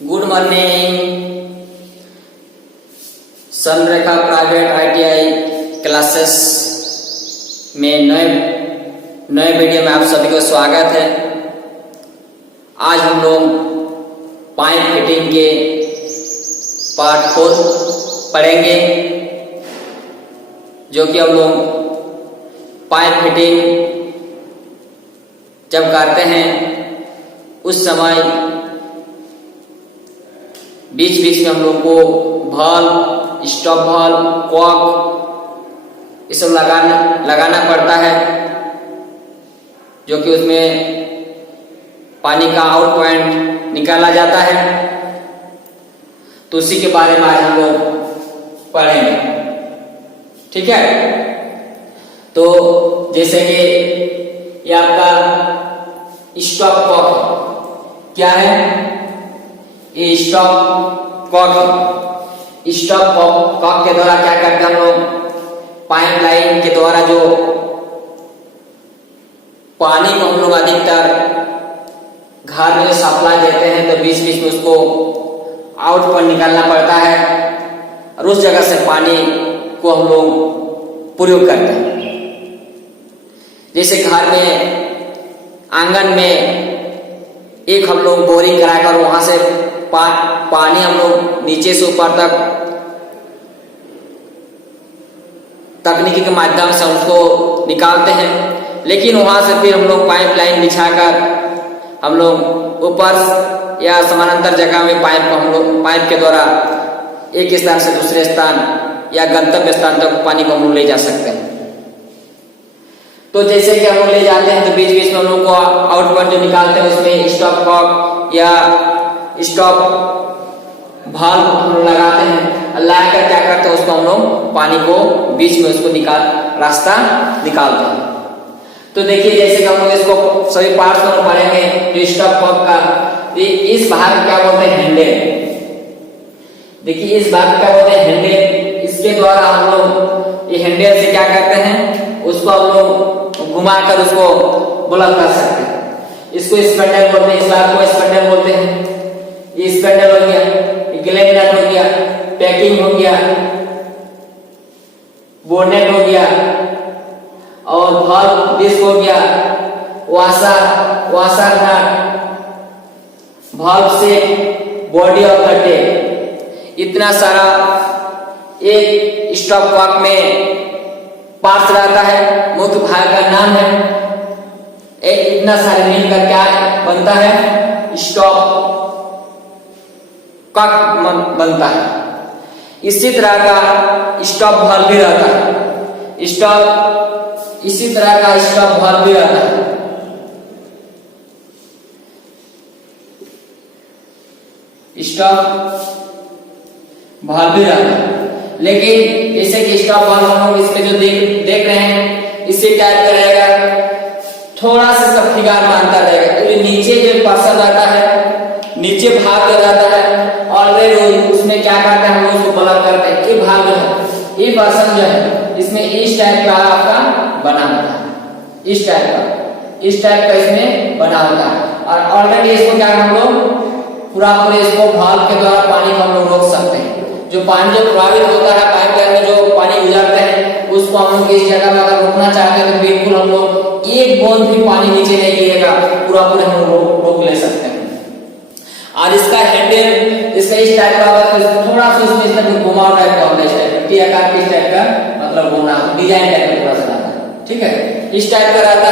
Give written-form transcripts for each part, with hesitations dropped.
Good morning. Sanrekha private ITI classes में नए video में आप सभी को स्वागत है। आज हम लोग पाइप फिटिंग के पार्ट 4 पढ़ेंगे, जो कि हम लोग पाइप फिटिंग जब करते हैं उस समय बीच बीच में हम लोग को valve, स्टॉप valve, कॉक ये सब लगाना पड़ता है, जो कि उसमें पानी का आउट पॉइंट निकाला जाता है। तो उसी के बारे में आज हम लोग पढ़ेंगे, ठीक है। तो जैसे कि ये आपका स्टॉप कॉक क्या है, ये स्टॉप कॉक के द्वारा क्या करते हैं हम लोग, पाइप लाइन के द्वारा जो पानी को हम लोग अधिकतर घर में सप्लाई देते हैं, तो बीच बीच में उसको आउट पर निकालना पड़ता है और उस जगह से पानी को हम लोग प्रयोग करते हैं। जैसे घर में आंगन में एक हम लोग बोरिंग कराकर वहां से पानी हम लोग नीचे से ऊपर तक तकनीकी के माध्यम से उसको निकालते हैं, लेकिन वहां से फिर हम लोग पाइप लाइन बिछाकर हम लोग ऊपर या समानांतर जगह में पाइप के द्वारा एक स्थान से दूसरे स्थान या गंतव्य स्थान तक पानी को हम लोग ले जा सकते हैं। तो जैसे कि हम लोग ले जाते हैं तो बीच बीच में हम लोग को आउटपुट जो निकालते हैं उसमें स्टॉप कॉक या स्टॉप वाल्व हम लोग लगाते हैं। लगाकर क्या करते हैं, उसको हम लोग पानी को बीच में उसको रास्ता निकालते हैं। तो देखिए जैसे कि हम लोग इसको सभी पार्ट्स को पढ़ेंगे। जो स्टॉप कॉक का इस भाग क्या बोलते हैं, हैंडल। देखिए इस भाग क्या बोलते हैं, हैंडल। इसके द्वारा हम लोग ये हैंडल से क्या करते हैं, उसको हम लोग घुमाकर उसको ब्लॉक कर सकते हैं। इसको स्पैंडल बोलते हैं, इस भाग को स्पैंडल बोलते हैं। ये स्पैंडल हो गया, ग्लैंड नट हो गया, पैकिंग हो गया, बोनेट हो गया और वाल्व डिस्क हो गया, वाशर नट, वाल्व से बॉडी ऑफ द टेप। इतना सारा एक स्टॉप कॉक में पार्ट्स रहता है। मुख्य भाग का नाम है, इतना सारे मिलकर क्या बनता है, स्टॉप कॉक बनता है। इसी तरह का स्टॉप वाल्व भी रहता है, इसी तरह का स्टॉप वाल्व भी रहता है। स्टॉप वाल्व भी रहता है, लेकिन जैसे कि स्टॉप वाल्व हम लोग इसमें जो देख रहे हैं, इसी टाइप का रहेगा, थोड़ा सा सब फिगर में अंतर रहेगा। तो नीचे जो पर्सन रहता है, नीचे भाग रहता है, ऑलरेडी उसमें क्या करते हैं, हम लोग उसको ब्लॉक करते हैं। ये भाग जो है, ये पर्सन जो है, इसमें इस टाइप का आपका बना होता है, इस टाइप का इसमें बना होता है। और ऑलरेडी इसको क्या हम लोग पूरा इसको वाल्व के द्वारा पानी को हम लोग रोक सकते हैं। जो पानी जो प्रभावित होता है पाइप लाइन में, जो पानी गुजरते हैं, उसको हम लोग इस जगह में अगर रोकना चाहते हैं तो बिल्कुल हम लोग एक बूंद भी पानी नीचे नहीं गिरेगा, पूरा हम लोग रोक ले सकते हैं। और इसका हैंडल इसका इस टाइप का थोड़ा सा उसमें इस तरह घुमाव टाइप का होता है, टी आकार के टाइप का, मतलब घूमना डिजाइन टाइप का थोड़ा सा रहता है, ठीक है, इस टाइप का रहता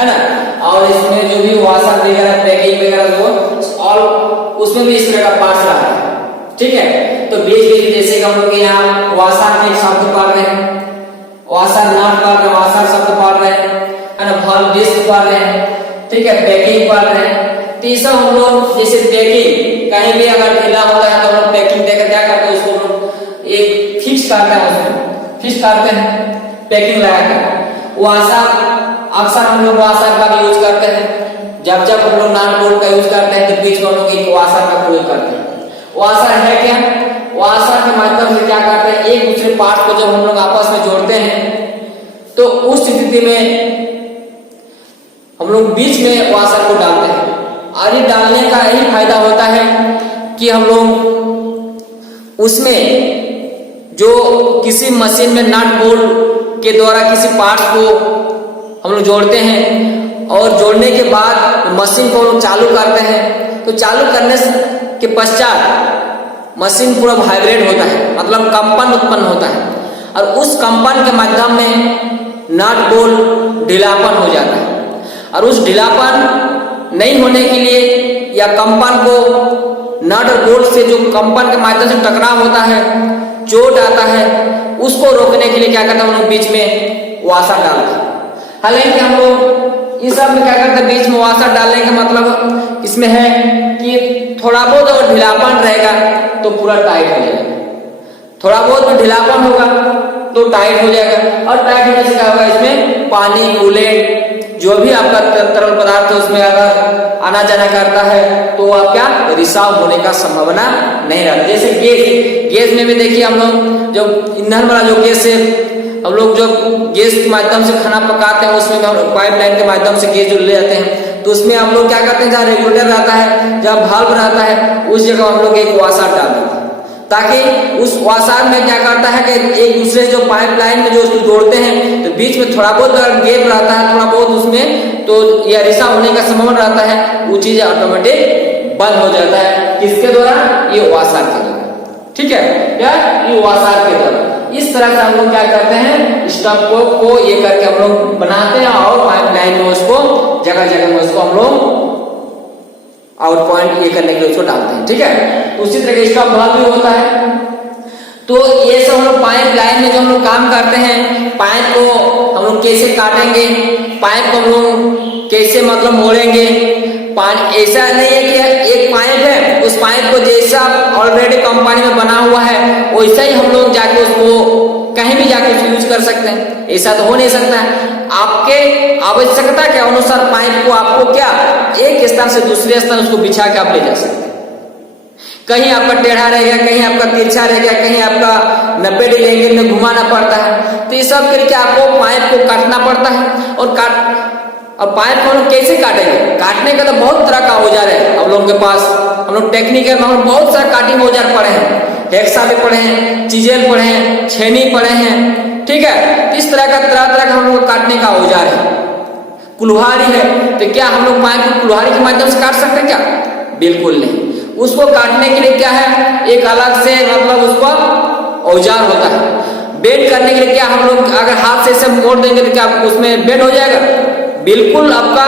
है ना। और इसमें जो भी वाशर वगैरह, पैकिंग वगैरह जो और उसमें भी इस तरह का पार्ट्स रहता है, ठीक है। तो बीच बीच जैसे हम लोग यहाँ वाशर के शब्द पढ़ रहे हैं, वाशर नट पढ़ रहे हैं, वाशर शब्द पढ़ रहे हैं, है ना, वाल्व डिस्क पढ़ रहे हैं, ठीक है, पैकिंग पढ़ रहे हैं। तीसरा हम लोग जैसे पैकिंग, कहीं भी अगर ढीला होता है तो हम लोग पैकिंग देकर क्या करते हैं, उसको एक फिक्स करते हैं, उसको फिक्स करते हैं पैकिंग लगाकर। वाशर अक्सर हम लोग वाशर का भी यूज करते हैं। जब हम लोग नॉन बोल्ट का यूज करते हैं तो बीच में हम लोग एक वाशर का प्रयोग करते हैं। वाशर है क्या, वाशर के माध्यम से क्या करते हैं, एक दूसरे पार्ट को जब हम लोग आपस में जोड़ते हैं तो उस स्थिति में हम लोग बीच में वाशर को डालते हैं। और ये डालने का यही फायदा होता है कि हम लोग उसमें जो किसी मशीन में नट बोल्ट के द्वारा किसी पार्ट्स को हम लोग जोड़ते हैं और जोड़ने के बाद मशीन को हम लोग चालू करते हैं, तो चालू करने के पश्चात मशीन पूरा वाइब्रेट होता है, मतलब कंपन उत्पन्न होता है, और उस कंपन के माध्यम में नट बोल्ट ढीलापन हो जाता है। और उस ढीलापन नहीं होने के लिए या कंपन को नट और बोल्ट से जो कंपन के माध्यम से टकराव होता है, चोट आता है, उसको रोकने के लिए क्या करते हैं हम लोग बीच में वाशर डालते हैं। हालांकि हम लोग इस सब में क्या करते हैं, बीच में वाशर डालने का मतलब इसमें है कि थोड़ा बहुत अगर ढीलापन रहेगा तो पूरा टाइट हो जाएगा, थोड़ा बहुत भी ढीलापन होगा तो टाइट हो जाएगा। और टाइट होने से क्या होगा, इसमें पानी, कूलेंट, जो भी आपका तरल पदार्थ है उसमें अगर आना जाना करता है तो आप क्या रिसाव होने का संभावना नहीं रहता। जैसे गैस में भी देखिए, हम लोग जो ईंधन वाला जो गैस है, हम लोग जो गैस के माध्यम से खाना पकाते हैं उसमें पाइपलाइन के माध्यम से गैस जो ले जाते हैं, तो उसमें हम लोग क्या करते हैं, जहाँ रेगुलेटर रहता है, जहाँ वाल्व रहता है, उस जगह हम लोग एक वाशर डाल देते हैं, ताकि उस वाशर में क्या करता है कि एक दूसरे जो पाइपलाइन में जो उसको जोड़ते हैं, तो बीच में थोड़ा बहुत अगर गैप रहता है, थोड़ा बहुत उसमें तो या रिसाव होने का संभावना रहता है, वो चीज ऑटोमेटिक बंद हो जाता है। किसके द्वारा? ये वाशर के द्वारा। ठीक है, क्या ये वाशर के द्वारा। इस तरह से हम लोग क्या करते हैं, स्टॉप को ये करके हम लोग बनाते हैं और पाइपलाइन में उसको जगह जगह में उसको हम लोग आउट पॉइंट ये करने के लिए उसको डालते हैं। ठीक है, उसी तरह का स्टॉप वाल्व भी होता है। तो ये सब हम लोग पाइप लाइन में जो हम लोग काम करते हैं, पाइप को हम लोग कैसे काटेंगे, पाइप को हम लोग कैसे मतलब मोड़ेंगे। ऐसा नहीं है कि एक पाइप है, उस पाइप को जैसा ऑलरेडी कंपनी में बना हुआ है वैसा ही हम लोग जाके उसको कहीं भी जाके उसको यूज कर सकते हैं, ऐसा तो हो नहीं सकता है। आपके आवश्यकता के अनुसार पाइप को आपको क्या एक स्थान से दूसरे स्थान उसको बिछा के आप ले जा सकते हैं। कहीं आपका टेढ़ा रहेगा, कहीं आपका तिरछा रहेगा, कहीं आपका 90 डिग्री एंगल में घुमाना पड़ता है। तो ये सब करके आपको पाइप को काटना पड़ता है। और पाइप को हम लोग कैसे काटेंगे, काटने का तो बहुत तरह का औजार है हम लोगों के पास। हम लोग टेक्निकल में बहुत सारे काटिंग औजार पढ़े हैं, हेक्सा भी पढ़े हैं, चीजेल पढ़े हैं, छेनी पढ़े हैं। ठीक है, इस तरह का हम लोग काटने का औजार है। कुल्हाड़ी है, तो क्या हम लोग पाइप को कुल्हाड़ी के माध्यम से काट सकते हैं क्या? बिल्कुल नहीं। उसको काटने के लिए क्या है, एक अलग से मतलब उसका औजार होता है। बेंड करने के लिए क्या हम लोग अगर हाथ से इसे मोड़ देंगे तो क्या उसमें बेंड हो जाएगा? बिल्कुल आपका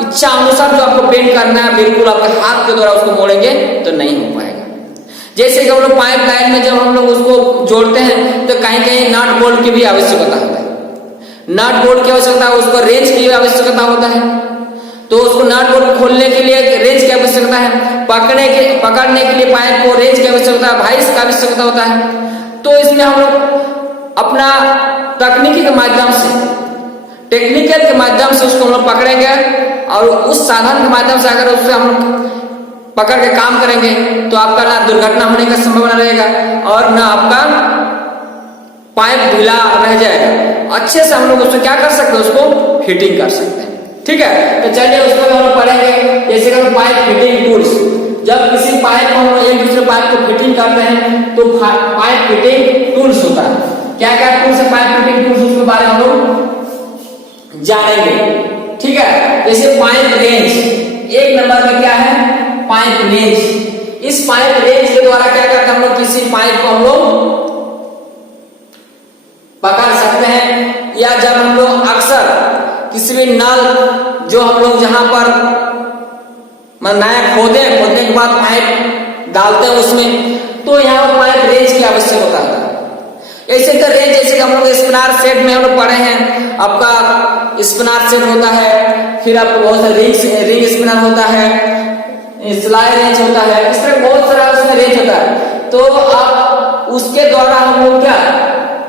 इच्छा अनुसार जो आपको बेंड करना है, बिल्कुल आपके हाथ के द्वारा उसको मोड़ेंगे तो नहीं हो पाएगा। जैसे कि हम लोग पाइप लाइन में जब हम लोग उसको जोड़ते हैं तो कहीं कहीं नट बोल्ट की भी आवश्यकता होता है। नट बोल्ट की आवश्यकता, उसको रेंज की आवश्यकता होता है। तो उसको नट बोल्ट खोलने के लिए रेंज की आवश्यकता है, पकड़ने के लिए पाइप को रेंज की आवश्यकता है, भाइस की आवश्यकता होता है। तो इसमें हम लोग अपना तकनीकी के माध्यम से, टेक्निकल के माध्यम से उसको हम लोग पकड़ेंगे और उस साधन के माध्यम से अगर उससे हम लोग पकड़ के काम करेंगे तो आपका ना दुर्घटना होने का संभावना रहेगा और ना आपका पाइप ढीला रह जाएगा। अच्छे से हम लोग उसको क्या कर सकते हैं, उसको फिटिंग कर सकते हैं। ठीक है, तो चलिए उसको हम लोग पढ़ेंगे। जैसे कि पाइप फिटिंग टूल्स, जब किसी पाइप को हम एक दूसरे पाइप को फिटिंग करते हैं तो पाइप फिटिंग टूल्स होता है। क्या क्या टूल्स है पाइप फिटिंग टूल्स, उसके बारे में हम लोग जानेंगे। ठीक है, जैसे पाइप रेंज, एक नंबर में क्या है, पाइप रेंज। इस पाइप रेंज के द्वारा क्या करते हैं हम लोग, किसी पाइप को हम लोग पकड़ सकते हैं। या जब हम लोग अक्सर किसी भी नल जो हम लोग जहां पर नया खोदने के बाद पाइप डालते हैं उसमें, तो यहाँ पर पाइप रेंज की आवश्यकता होता है। ऐसे तो रेंज, जैसे कि हम लोग स्पिनर सेट में हम लोग पढ़े हैं, आपका स्पिनर सेट होता है, फिर आपको बहुत सारे रिंग स्पिनर होता है, स्लाई रेंज होता है, इस तरह बहुत सारा उसमें रेंज होता है। तो आप उसके द्वारा हम लोग क्या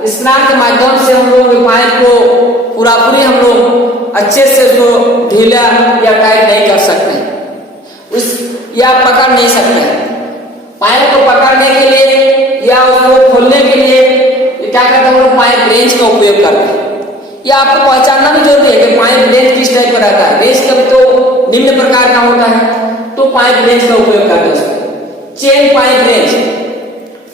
स्पिनर के माध्यम से हम लोग पाइप को पूरी हम लोग अच्छे से उसको ढीला या टाइट नहीं कर सकते या पकड़ नहीं सकते। पाइप को पकड़ने के लिए या उसको खोलने के लिए क्या करते हैं हम लोग, पाइप रेंज का उपयोग करते हैं। या आपको पहचानना भी जरूरी है कि पाइप रेंज किस टाइप का रहता है। रेंज कभी तो निम्न प्रकार का होता है, तो पाइप रेंज का उपयोग करते हैं। चेन पाइप रेंज,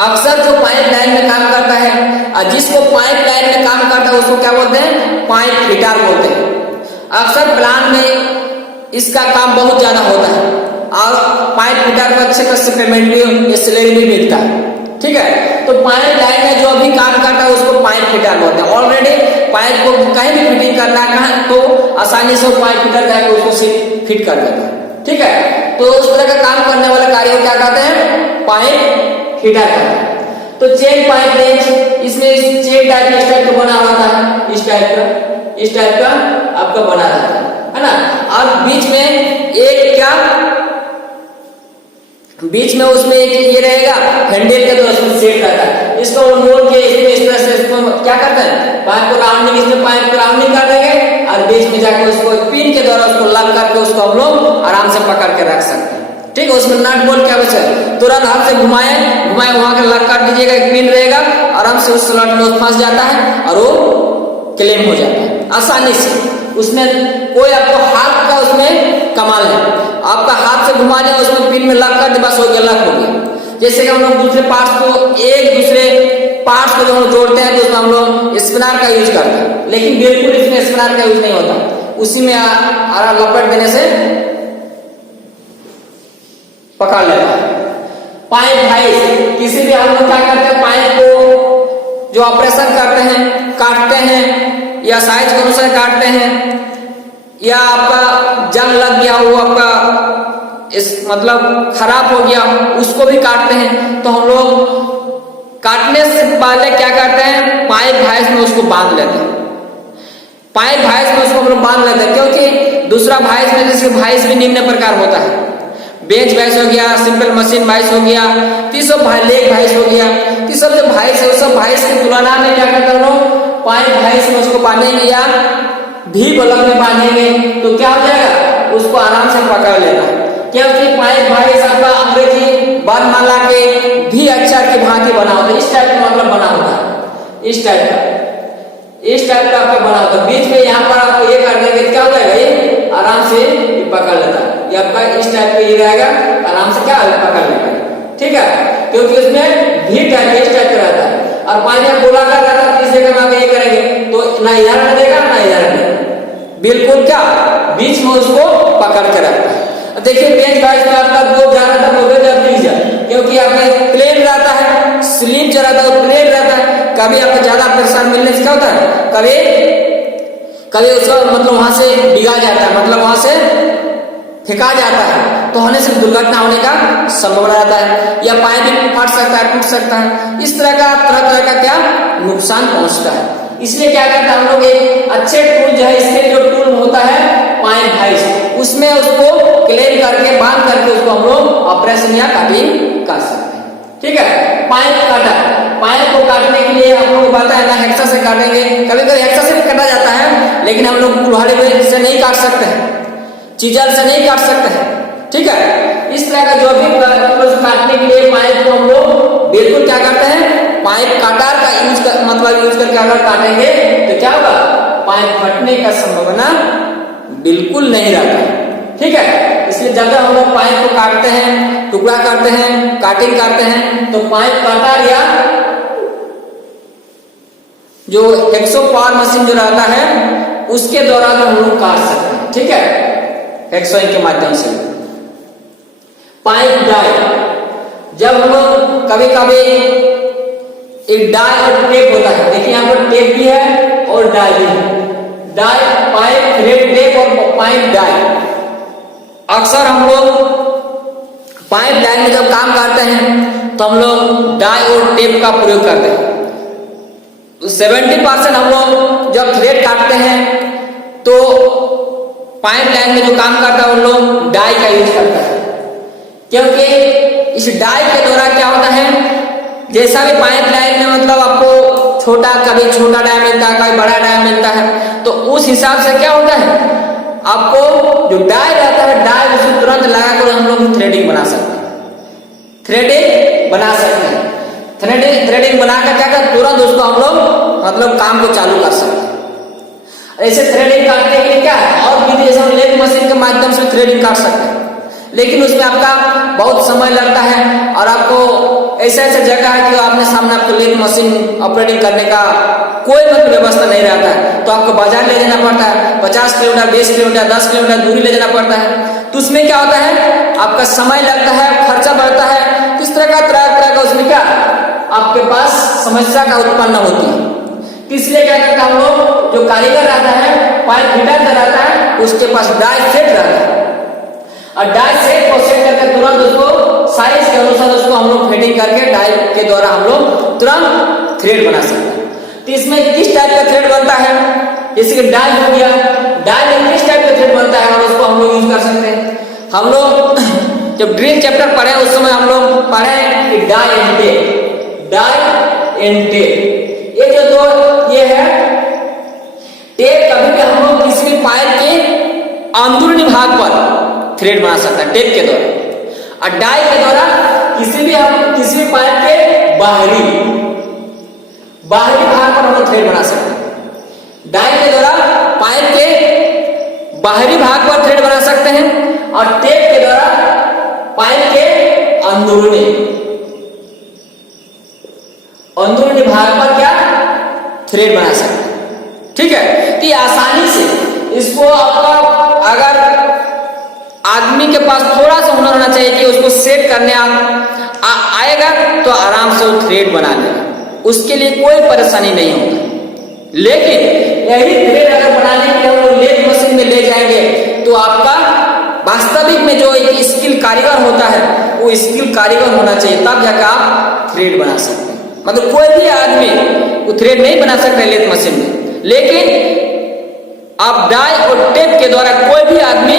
अक्सर जो पाइप लाइन में काम करता है और जिसको पाइप लाइन में काम करता है उसको क्या बोलते हैं, पाइप फिटर बोलते हैं। अक्सर प्लान में इसका काम बहुत ज्यादा होता है और पाइप फिटर को अच्छे खासे पेमेंट भी, सैलरी भी मिलता है। ठीक है, तो पाइप लाइन में जो भी काम करता है उसको पाइप फिटर बोलते हैं। ऑलरेडी पाइप को कहीं भी फिटिंग करना है तो आसानी से पाइप फिटर जाकर उसको फिट कर देता है। ठीक है, तो उस तरह का काम करने वाले कार्य को क्या कहते हैं, पाइप फिटर कहते हैं। तो चेन पाइप रेंज, इसमें चेन टाइप इस टाइप का बना रहता है, इस टाइप का आपका बना रहता है ना। और बीच में एक क्या, बीच में उसमें एक ये रहेगा हैंडल के, तो उसमें सेट रहता है। इसको मोड़ के इसमें इस तरह से इसको क्या करते हैं, पाइप को राउंडिंग, इसमें पाइप को राउंडिंग कर देंगे और बीच में जाकर उसको पिन के द्वारा उसको लग करके उसको हम लोग आराम से पकड़ के रख सकते हैं। ठीक है, उसमें नट बोल्ट क्या बचा है, तुरंत हाथ से घुमाए वहां के लग कर दीजिएगा, एक पिन रहेगा, आराम से उस स्लॉट में फंस जाता है और वो क्लेम हो जाता है आसानी से। उसमें कोई आपको हाथ का उसमें कमाल है, आपका हाथ से घुमाने उसमें पिन में लग कर बस हो गया, लग हो गया। जैसे कि हम लोग दूसरे पार्ट्स को, एक दूसरे पार्ट्स को जो हम जोड़ते हैं तो उसमें हम लोग स्पिनर का यूज करते हैं, लेकिन बिल्कुल इसमें स्पिनर का यूज नहीं होता, उसी में लपट देने से पकड़ लेता है। पाइप वाइज, किसी भी हम लोग क्या करते हैं, पाइप को जो ऑपरेशन करते हैं, काटते हैं या साइज के अनुसार काटते हैं, या आपका जंग लग गया हो, आपका इस मतलब खराब हो गया उसको भी काटते हैं, तो हम लोग काटने से पहले क्या करते हैं, पाइप वाइज में उसको बांध लेते हैं। पाइप वाइज में उसको हम लोग बांध लेते हैं, क्योंकि दूसरा वाइज में जैसे वाइज भी निम्न प्रकार होता है, बेंच वाइस हो गया, सिंपल मशीन वाइस हो गया, तीसरा लेग वाइस हो गया। तो सब जो वाइस है उस सब वाइस की तुलना में क्या करते हैं, पाइप वाइस में उसको बांधेंगे या भी बल्ब में बांधेंगे तो क्या हो जाएगा, उसको आराम से पकड़ लेगा। क्योंकि पाइप वाइस आपका अंग्रेजी वर्णमाला के भी अक्षर की भांति बना होता है, इस टाइप का मतलब बना होता है, इस टाइप का आपका बना होता है। बीच में यहाँ पर आपको ये कर देंगे, क्या हो जाएगा, ये आराम से पकड़ लेता है। ये आपका इस टाइप का ये रहेगा, आराम से क्या पकड़ लेगा। ठीक है, क्योंकि उसमें भी टाइप इस टाइप का रहता है और पाइप गोलाकार रहता है, तीसरे का हम ये करेंगे तो ना इधर में देगा ना इधर में, बिल्कुल क्या बीच में उसको पकड़ के रखता है। देखिए बेंच वाइस में आपका दो जा रहा था, क्योंकि आपका प्लेन रहता है, स्लिप जो रहता है प्लेन रहता है। कभी आपको ज्यादा परेशान मिलने से क्या होता है, कभी उसका मतलब वहां से बिगाड़ जाता है, मतलब वहां से फेंका जाता है, तो होने से दुर्घटना होने का संभावना रहता है, या पाइप भी फट सकता है, टूट सकता है। इस तरह का क्या नुकसान पहुंचता है। इसलिए क्या करते हैं हम लोग, एक अच्छे टूल जो है, इसके जो टूल होता है पाइप वाइस, उसमें उसको क्लेम करके बांध करके उसको हम लोग ऑपरेशन या कटिंग कर सकते हैं। ठीक है, पाइप काटा, पाइप को काटने के लिए हम लोग बताया ना हेक्सा से काटेंगे, कभी कभी हेक्सा से भी काटा जाता है, लेकिन हम लोग कुल्हाड़ी से नहीं काट सकते हैं, चीजल से नहीं काट सकते हैं। ठीक है, इस तरह का जो भी काटने के लिए पाइप को हम लोग बिल्कुल क्या करते हैं, पाइप कटर का यूज करके अगर काटेंगे तो क्या होगा, पाइप फटने का संभावना बिल्कुल नहीं रहता है। ठीक है, इसलिए जब हम लोग पाइप को काटते हैं, टुकड़ा करते हैं, काटिंग करते हैं, तो पाइप कटर या जो 100 पावर मशीन जो रहता है उसके द्वारा हम लोग काट सकते हैं। ठीक है, 100 के माध्यम से। पाइप डाई, जब हम लोग कभी कभी एक डाई और टेप होता है, देखिए यहाँ पर टेप भी है और डाई भी है, डाई पाइप थ्रेड टेप और पाइप डाई। अक्सर हम लोग पाइप लाइन में जब काम करते हैं तो हम लोग डाई और टेप का प्रयोग करते हैं। 70% हम लोग जब थ्रेड काटते हैं तो पाइप लाइन में जो काम करता है उन लोग डाई का यूज करता है, क्योंकि इस डाई के द्वारा क्या होता है, जैसा भी पाइप लाइन में मतलब आपको छोटा, कभी छोटा डाई मिलता है, कभी बड़ा डाई मिलता है, तो उस हिसाब से क्या होता है, आपको जो डाई रहता है डाई उसे तुरंत लगाकर हम लोग थ्रेडिंग बना सकते हैं, थ्रेडिंग बना सकते हैं। थ्रेडिंग बनाकर क्या कर तुरंत उसको हम लोग मतलब काम को चालू कर सकते हैं। ऐसे थ्रेडिंग काटने के लिए क्या है, और भी जैसे हम लेथ मशीन के माध्यम से थ्रेडिंग काट सकते हैं, लेकिन उसमें आपका बहुत समय लगता है और आपको ऐसा ऐसा जगह है कि आपने सामने आपको लेथ मशीन ऑपरेटिंग करने का कोई मतलब व्यवस्था नहीं रहता है, तो आपको बाजार ले जाना पड़ता है, 50 किलोमीटर 20 किलोमीटर 10 किलोमीटर दूरी ले जाना पड़ता है। तो उसमें क्या होता है, आपका समय लगता है, खर्चा बढ़ता है, किस तरह का उसमें क्या आपके पास समस्या का उत्पन्न होती है। इसलिए क्या करता है हम लोग, जो कारीगर रहता है, पाइप फिटर रहता है, उसके पास डाई सेट रहता है और डाई सेट को सेट करके तुरंत उसको साइज के अनुसार उसको हम लोग फिटिंग करके डाई के द्वारा हम लोग तुरंत थ्रेड बना सकते हैं। तो इसमें किस टाइप का थ्रेड बनता है, जैसे कि डाई हो गया, डाई में किस टाइप का थ्रेड बनता है और उसको हम लोग यूज कर सकते हैं। हम लोग जब ड्रिल चैप्टर पढ़े उस समय हम लोग पढ़े कि die and tape, die and tape, ये जो दो ये है टेप, कभी भी हम लोग किसी भी पाइप के अंदरूनी भाग पर थ्रेड बना सकते हैं टेप के द्वारा, और डाई के द्वारा किसी भी पाइप के बाहरी भाग पर हम लोग थ्रेड बना सकते हैं। डाई के द्वारा पाइप के बाहरी भाग पर थ्रेड बना सकते हैं और टेप के द्वारा पाइप के अंदरूनी भाग पर क्या थ्रेड बना सकते हैं। ठीक है, तो आसानी से इसको आपका अगर आदमी के पास थोड़ा सा हुनर होना चाहिए कि उसको सेट करने आएगा तो आराम से वो थ्रेड बना लेगा, उसके लिए कोई परेशानी नहीं होगा। लेकिन यही थ्रेड अगर बनाने के लिए हम लोग लेथ मशीन में ले जाएंगे तो आपका वास्तविक में जो एक स्किल कारीगर होता है वो स्किल कारीगर होना चाहिए, तब जाकर आप थ्रेड बना सकते हैं। मतलब कोई भी आदमी वो थ्रेड नहीं बना सकता लेथ मशीन में, लेकिन आप डाई और टेप के द्वारा कोई भी आदमी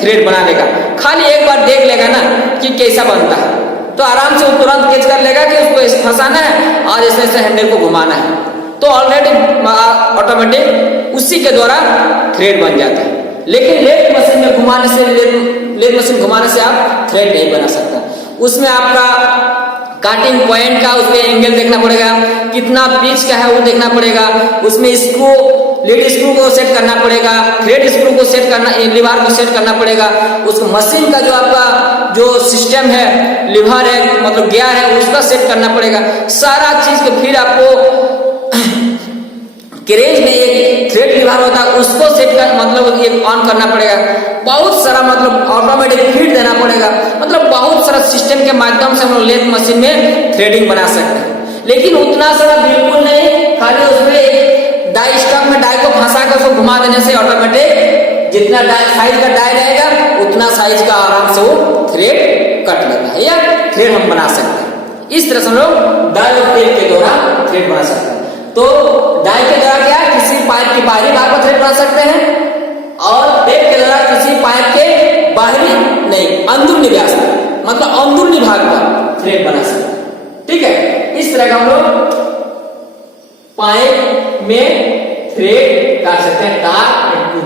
थ्रेड बना लेगा। खाली एक बार देख लेगा ना कि कैसा बनता है तो आराम से वो तुरंत कैच कर लेगा कि उसको फंसाना है और ऐसे हैंडल को घुमाना है, तो ऑलरेडी ऑटोमेटिक उसी के द्वारा थ्रेड बन जाता है। लेकिन लेथ मशीन में घुमाने से लेथ मशीन घुमाने से आप थ्रेड नहीं बना सकता। उसमें आपका काटिंग पॉइंट का उसमें एंगल देखना पड़ेगा, कितना पिच का है वो देखना पड़ेगा, उसमें स्क्रू लीड स्क्रू को सेट करना पड़ेगा, थ्रेड स्क्रू को सेट करना, लीवर को सेट करना पड़ेगा, उस मशीन का जो आपका जो सिस्टम है लीवर है मतलब गियर है उसका सेट करना पड़ेगा। सारा चीज के फिर आपको क्रेज में एक थ्रेड लीवर होता है उसको सेट कर मतलब एक ऑन करना पड़ेगा, बहुत सारा मतलब ऑटोमेटिक फीड देना पड़ेगा, मतलब बहुत सारा सिस्टम के माध्यम से हम लोग लेथ मशीन में थ्रेडिंग बना सकते हैं। लेकिन उतना सारा बिल्कुल नहीं, खाली उसमें एक डाई स्टॉक में डाई को फंसा कर उसको घुमा देने से ऑटोमेटिक जितना साइज का डाई रहेगा उतना साइज का आराम से वो थ्रेड कट लेता है या थ्रेड हम बना सकते हैं। इस तरह से हम लोग डाई और टेप के द्वारा थ्रेड बना सकते हैं। तो डाई के द्वारा क्या किसी पाइप के बाहरी भाग पर थ्रेड बना सकते हैं और टेप के द्वारा किसी पाइप के बाहरी नहीं अंदरूनी व्यास मतलब अंदरूनी भाग पर थ्रेड बना सकते हैं। ठीक है, इस तरह का हम लोग पाइप में थ्रेड कर सकते हैं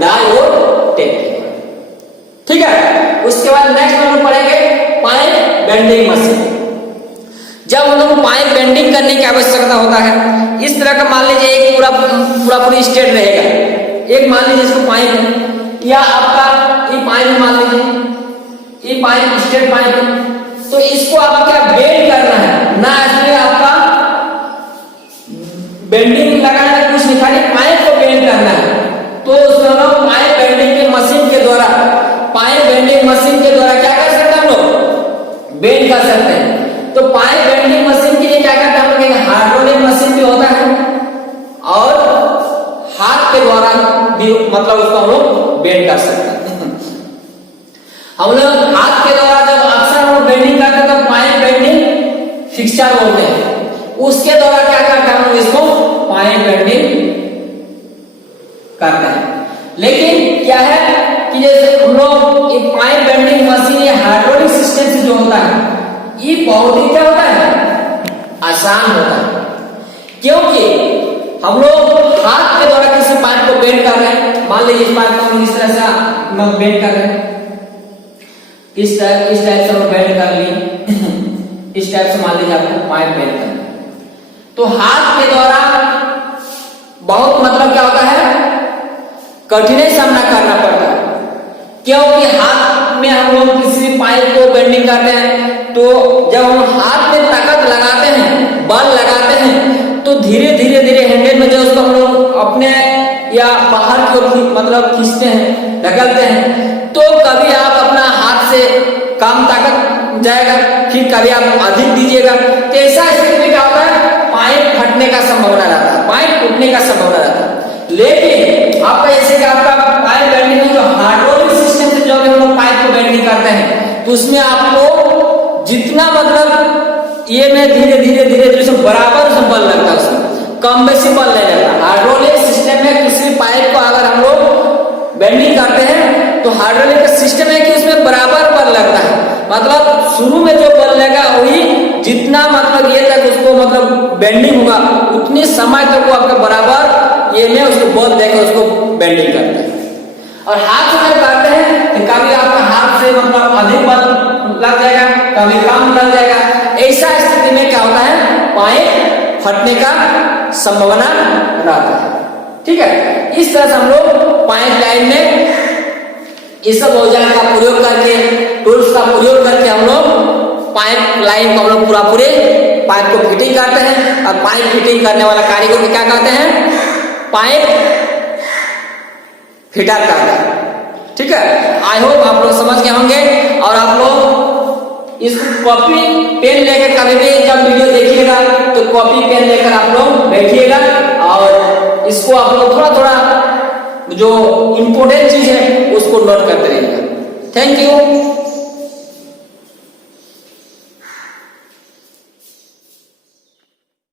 डाई और टेप। ठीक है, उसके बाद नेक्स्ट हम लोग पढ़ेंगे पाइप बेंडिंग मशीन। जब हम लोग पाइप बेंडिंग करने की आवश्यकता होता है, इस तरह का मान लीजिए एक पूरा स्ट्रेट रहेगा, एक मान लीजिए इसको पाइप है या आपका ये पाइप मान लीजिए ये पाइप स्ट्रेट पाइप है, तो इसको आपको क्या बेंड करना है ना, इसमें आपका बेंडिंग लगाना है कुछ नहीं, खाली पाइप को बेंड करना है। तो उसमें हम लोग पाइप बेंडिंग के मशीन के द्वारा क्या कर सकते हैं, हम लोग बेंड कर सकते हैं। तो पाइप बेंडिंग मशीन के लिए क्या करते हैं हम लोग, एक हाइड्रोलिक मशीन भी होता है और हाथ के द्वारा भी मतलब उसको हम लोग बेंड कर सकते हैं। हम लोग हाथ के द्वारा जब अक्सर हम लोग बेंडिंग करते हैं तो पाइप बेंडिंग फिक्सचर बोलते हैं, उसके द्वारा क्या करते हैं हम लोग इसको पाइप बेंडिंग करते हैं। लेकिन क्या है कि जैसे हम लोग एक पाइप बेंडिंग मशीन या हाइड्रोलिक सिस्टम से जो होता है ये बहुत ही क्या होता है आसान होता है, क्योंकि हम लोग हाथ के द्वारा किसी पाइप को बेंड कर रहे हैं। मान लीजिए इस पाइप को हम इस तरह से हम बेंड कर रहे हैं, इस टाइप से हम बेंड कर लिए, इस टाइप से मान लीजिए आपको पाइप बेंड करना है, तो हाथ के द्वारा बहुत मतलब क्या होता है कठिनाई सामना करना पड़ता है, क्योंकि हाथ में हम लोग किसी पाइप को बेंडिंग करते हैं तो जब हम हाथ में ताकत लगाते हैं, बल लगाते हैं, तो धीरे धीरे धीरे हैंडल में जो उसको हम लोग अपने या बाहर की ओर मतलब खींचते हैं, ढकलते हैं, तो कभी आप अपना हाथ से कम ताकत जाएगा, फिर कभी आप अधिक दीजिएगा, तो ऐसा स्थिति में क्या होता है, पाइप फटने का संभावना रहता है, पाइप टूटने का संभावना रहता है। लेकिन आपका जैसे कि आपका पाइप बेंडिंग में जो हाइड्रोलिक सिस्टम से जो हम लोग पाइप को बेंडिंग करते हैं, तो उसमें आपको जितना मतलब ये में धीरे धीरे धीरे जैसे बराबर से बल लगता है, उसमें कम बेसी बल नहीं लगता। हाइड्रोलिक सिस्टम में किसी पाइप को अगर हम लोग बेंडिंग करते हैं तो हाइड्रोलिक का सिस्टम है कि उसमें बराबर बल लगता है, मतलब शुरू में जो बल लगा वही जितना मतलब ये तक उसको मतलब बेंडिंग होगा उतने समय तक वो आपका बराबर ये में उसको बल देकर उसको बेंडिंग करते हैं। और हाथ से जब करते हैं तो कभी आपका हाथ से मतलब अधिक बल लग जाएगा, कभी कम लग जाएगा। ऐसा स्थिति में क्या होता है, पाइप फटने का संभावना रहता है। ठीक है, इस तरह से हम लोग पाइप लाइन में ये सब औजार का प्रयोग करके, टूल्स का प्रयोग करके हम लोग पाइप लाइन को हम लोग पूरे पाइप को फिटिंग करते हैं। और पाइप फिटिंग करने वाला कारीगर को क्या कहते हैं, पाइप फिटर कहते हैं। ठीक है, आई होप आप लोग समझ गए होंगे। और आप लोग इस कॉपी पेन लेकर कभी भी जब वीडियो देखिएगा तो कॉपी पेन लेकर आप लोग बैठिएगा और इसको आप लोग थोड़ा थोड़ा जो इंपोर्टेंट चीज है उसको नोट करते रहिएगा। Thank you.